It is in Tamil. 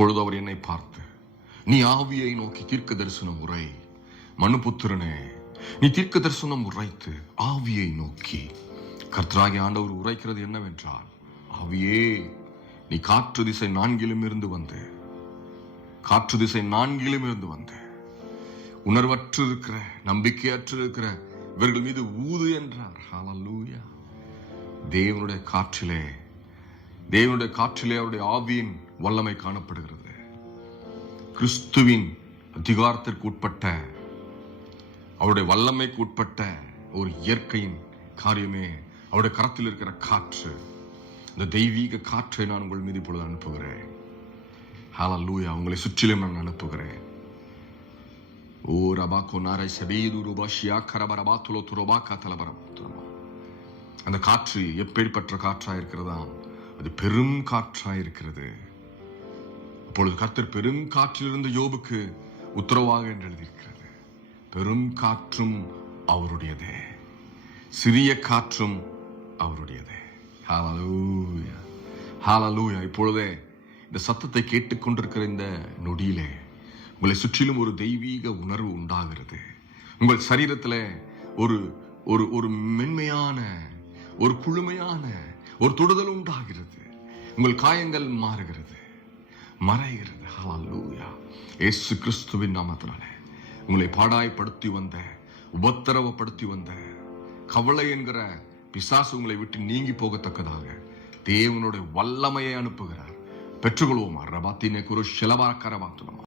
அப்பொழுது அவர் என்னை பார்த்து, நீ ஆவியை நோக்கி தீர்க்க தரிசனம் உரை, மனுபுத்திரனே, நீ தீர்க்க தரிசனம் உரைத்து ஆவியை நோக்கி. கர்த்தராகிய ஆண்டவர் உரைக்கிறது என்னவென்றால், ஆவியே, நீ காற்று திசை நான்கிலும் இருந்து வந்து உணர்வற்று இருக்கிற, நம்பிக்கையற்று இருக்கிற இவர்கள் மீது ஊது என்றார். ஹல்லேலூயா. தேவனுடைய காற்றிலே அவருடைய ஆவியின் வல்லமை காணப்படுகிறது. கிறிஸ்துவின் அதிகாரத்திற்கு உட்பட்ட, அவருடைய வல்லமைக்கு உட்பட்ட ஒரு இயற்கையின் காரியமே அவருடைய கரத்தில் இருக்கிற காற்று. இந்த தெய்வீக காற்றை நான் உங்கள் மீது இப்பொழுது அனுப்புகிறேன். ஹல்லேலூயா. உங்களை சுற்றிலும் நான் அனுப்புகிறேன். ஓ ரபாக்கோ நாரை சபீது ரூபாஷியா கரபரபாத்துலோ துரோபாக்கா தலபரம். அந்த காற்று எப்பேற்பட்ட காற்றா இருக்கிறதா? அது பெரும் காற்றா இருக்கிறது. அப்பொழுது கர்த்தர் பெரும் காற்றிலிருந்து யோபுக்கு உத்தரவாக என்று எழுதியிருக்கிறது. பெரும் காற்றும் அவருடையதே, சிறிய காற்றும் அவருடையதே. ஹல்லேலூயா, ஹல்லேலூயா. இப்பொழுதே இந்த சத்தத்தை கேட்டுக்கொண்டிருக்கிற இந்த நொடியிலே உங்களை சுற்றிலும் ஒரு தெய்வீக உணர்வு உண்டாகிறது. உங்கள் சரீரத்தில் ஒரு ஒரு ஒரு மென்மையான, ஒரு குளுமையான ஒரு தொடுதல் உண்டாகிறது. உங்கள் காயங்கள் மறைகிறது. ஹல்லேலூயா. இயேசு கிறிஸ்துவின் நாமத்தினாலே உங்களை பாடாய்படுத்தி வந்த, உபத்திரவப்படுத்தி வந்த கவலை என்கிற பிசாசு உங்களை விட்டு நீங்கி போகத்தக்கதாக தேவனுடைய வல்லமையை அனுப்புகிறார். பெற்றுக்கொள்வோமா? ரபாத்தினே குரு ஷெலவாக்கரபாத்துனமா.